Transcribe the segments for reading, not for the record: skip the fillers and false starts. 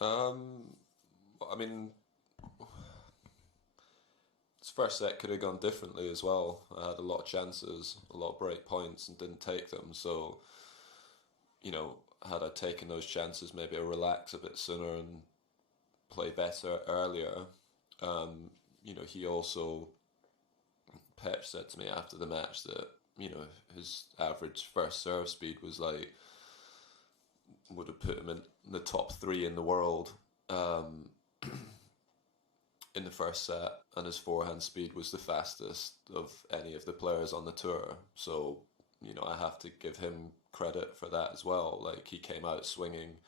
I mean, this first set could have gone differently as well. I had a lot of chances, a lot of break points, and didn't take them. So, had I taken those chances, maybe I relax a bit sooner and play better earlier. He also, Pep said to me after the match that, his average first serve speed was like, would have put him in the top three in the world in the first set, and his forehand speed was the fastest of any of the players on the tour. So, I have to give him credit for that as well. Like, he came out swinging,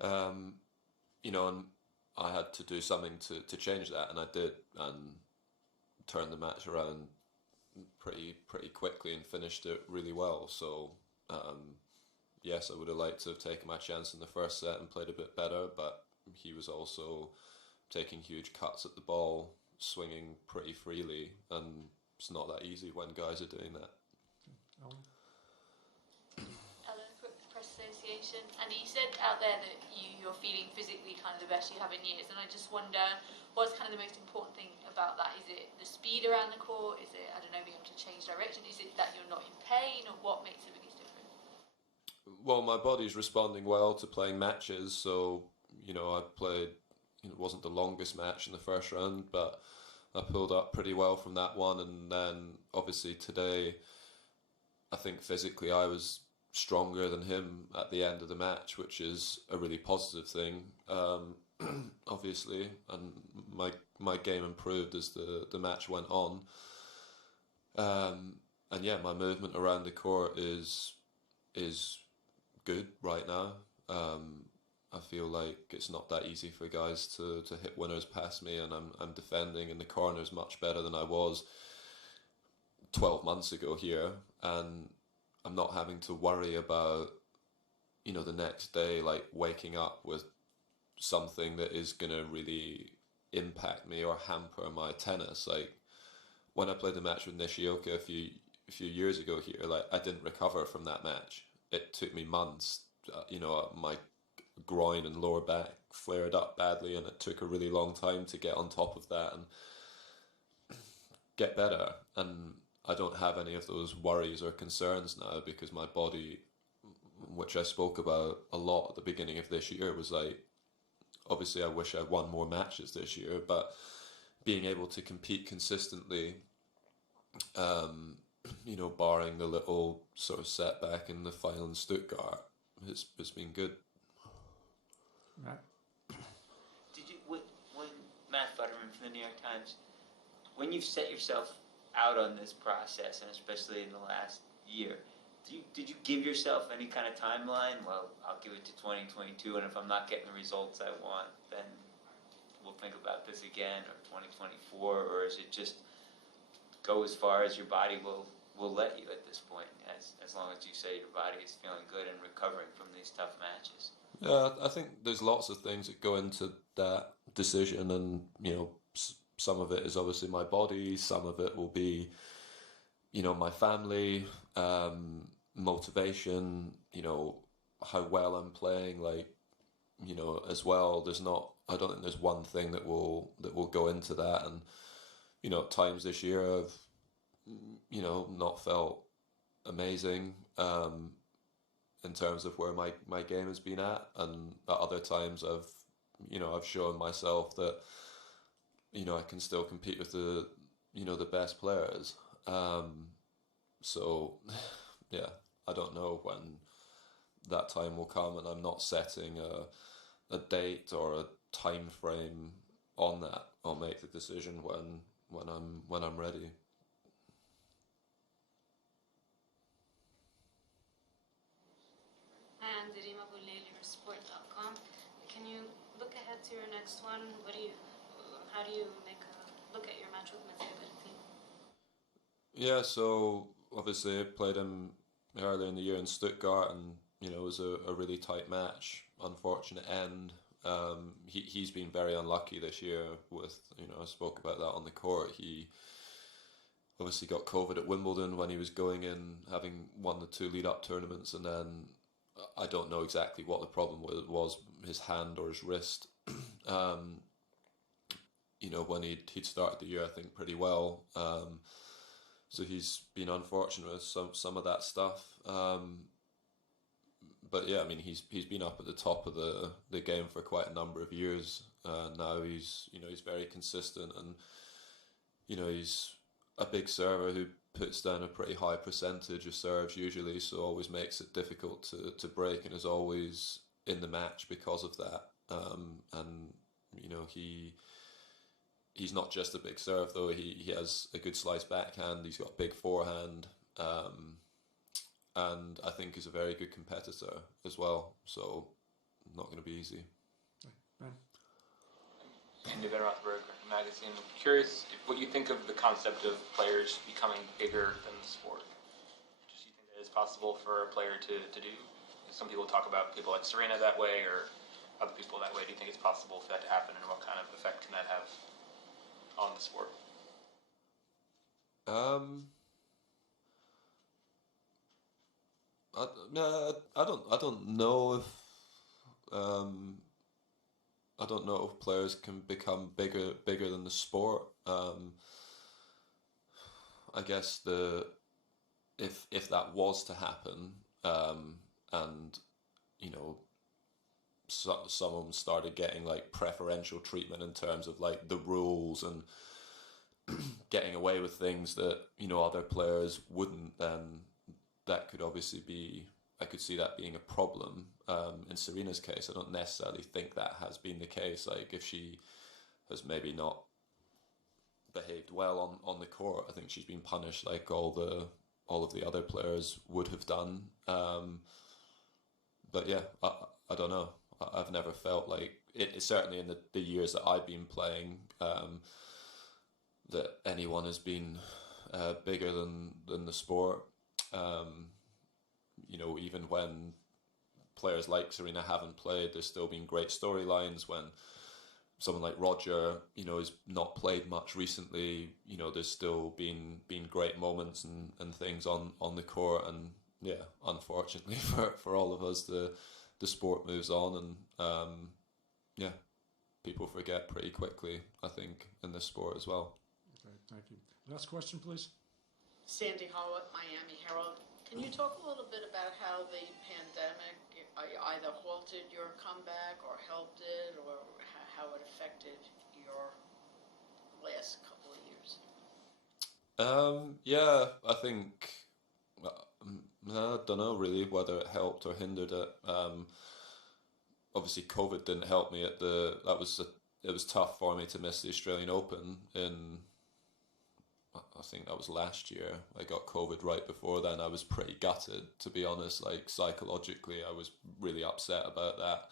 and I had to do something to change that, and I did, and turned the match around pretty quickly and finished it really well. So, yes, I would have liked to have taken my chance in the first set and played a bit better, but he was also taking huge cuts at the ball, swinging pretty freely, and it's not that easy when guys are doing that. Oh. Ellen, Press Association. And you said out there that you're feeling physically kind of the best you have in years, and I just wonder, what's kind of the most important thing about that? Is it the speed around the court? Is it, I don't know, being able to change direction? Is it that you're not in pain, or what makes the biggest difference? Well, my body's responding well to playing matches, so, I played, it wasn't the longest match in the first round, but I pulled up pretty well from that one, and then obviously today, I think physically I was stronger than him at the end of the match, which is a really positive thing, obviously, and my game improved as the match went on, and yeah, my movement around the court is good right now. I feel like it's not that easy for guys to hit winners past me, and I'm defending in the corners much better than I was 12 months ago here, and I'm not having to worry about, the next day, like waking up with something that is going to really impact me or hamper my tennis. Like, when I played the match with Nishioka a few years ago here, like, I didn't recover from that match. It took me months. My groin and lower back flared up badly, and it took a really long time to get on top of that and get better. And I don't have any of those worries or concerns now, because my body, which I spoke about a lot at the beginning of this year, was like, obviously I wish I'd won more matches this year, but being able to compete consistently, barring the little sort of setback in the final in Stuttgart, has been good. Right. Did you when Matt Futterman from the New York Times, when you've set yourself out on this process, and especially in the last year, did you give yourself any kind of timeline? Well, I'll give it to 2022, and if I'm not getting the results I want, then we'll think about this again, or 2024, or is it just go as far as your body will let you at this point, as long as you say your body is feeling good and recovering from these tough matches? Yeah, I think there's lots of things that go into that decision, and some of it is obviously my body, some of it will be, my family, motivation, how well I'm playing, like, as well. I don't think there's one thing that will go into that, and at times this year I've not felt amazing, in terms of where my game has been at, and at other times I've shown myself that I can still compete with the best players. So yeah, I don't know when that time will come, and I'm not setting a date or a time frame on that. I'll make the decision when I'm ready. And Rima Buleli, sport.com. Can you look ahead to your next one? How do you look at your match with Matteo Berrettini? Yeah, so obviously I played him earlier in the year in Stuttgart, and it was a really tight match. Unfortunate end. He's been very unlucky this year with, I spoke about that on the court. He obviously got COVID at Wimbledon when he was going in, having won the two lead-up tournaments, and then I don't know exactly what the problem was. his hand or his wrist. um, when he'd started the year, I think, pretty well. So he's been unfortunate with some of that stuff. But yeah, I mean, he's been up at the top of the game for quite a number of years. Now he's very consistent, and he's a big server who puts down a pretty high percentage of serves usually, so always makes it difficult to break, and is always in the match because of that. And he's not just a big serve though. He has a good slice backhand. He's got a big forehand, and I think is a very good competitor as well. So not going to be easy. Ben? Andy Van Rothberg, Magazine. I'm curious what you think of the concept of players becoming bigger than the sport. Do you think that is possible for a player to do? Some people talk about people like Serena that way, or other people that way. Do you think it's possible for that to happen, and what kind of effect can that have on the sport? I don't know if I don't know if players can become bigger than the sport. I guess if that was to happen, and someone started getting like preferential treatment in terms of like the rules and getting away with things that other players wouldn't, then that could obviously be, I could see that being a problem. In Serena's case, I don't necessarily think that has been the case. Like if she has maybe not behaved well on the court, I think she's been punished like all of the other players would have done. But yeah, I don't know. I've never felt like it. Certainly in the years that I've been playing, that anyone has been bigger than the sport. Even when players like Serena haven't played, there's still been great storylines. When someone like Roger, has not played much recently, there's still been great moments and things on the court. And yeah, unfortunately for all of us, the sport moves on, and yeah, people forget pretty quickly, I think, in this sport as well. Okay, thank you. Last question, please. Sandy Hall at Miami Herald. Can you talk a little bit about how the pandemic either halted your comeback or helped it, or how it affected your last couple of years? Yeah, I think I don't know really whether it helped or hindered it. Obviously, COVID didn't help me it was tough for me to miss the Australian Open in. I think that was last year. I got COVID right before then. I was pretty gutted, to be honest. Like psychologically, I was really upset about that.